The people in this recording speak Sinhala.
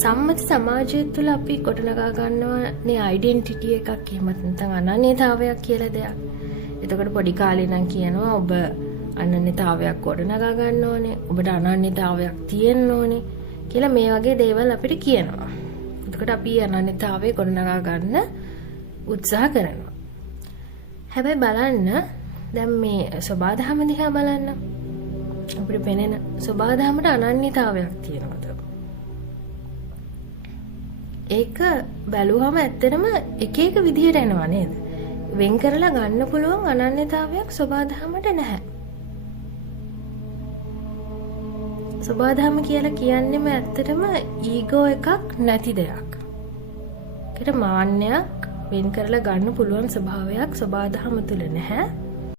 සම්මත සමාජය තුළ අපි ගොඩනගා ගන්නවානේ ඩෙන්ටිටි එකක් එහෙමත් නැත්නම් අනන්‍යතාවයක් කියලා දෙයක්. එතකොට පොඩි කාලේ නම් කියනවා ඔබ අනන්‍යතාවයක් ගොඩනගා ගන්න ඕනේ. ඔබට අනන්‍යතාවයක් තියෙන්න ඕනේ කියලා මේ වගේ දේවල් අපිට කියනවා. එතකොට අපි අනන්‍යතාවය ගොඩනගා ගන්න උත්සාහ කරනවා. හැබැයි බලන්න දැන් මේ සබාධම දිහා බලන්න. අපිට පෙනෙන සබාධමට අනන්‍යතාවයක් තියෙනවද? ඒක බැලුවම ඇත්තටම එක එක විදිහට එනවා නේද? වෙන් කරලා ගන්න පුළුවන් අනන්‍යතාවයක් සබාධමට නැහැ. සබාධම කියලා කියන්නේම ඇත්තටම ඊගෝ එකක් නැති දෙයක්. ඒකට මාන්නයක් වෙන් කරලා ගන්න පුළුවන් ස්වභාවයක් සබාධම තුල නැහැ.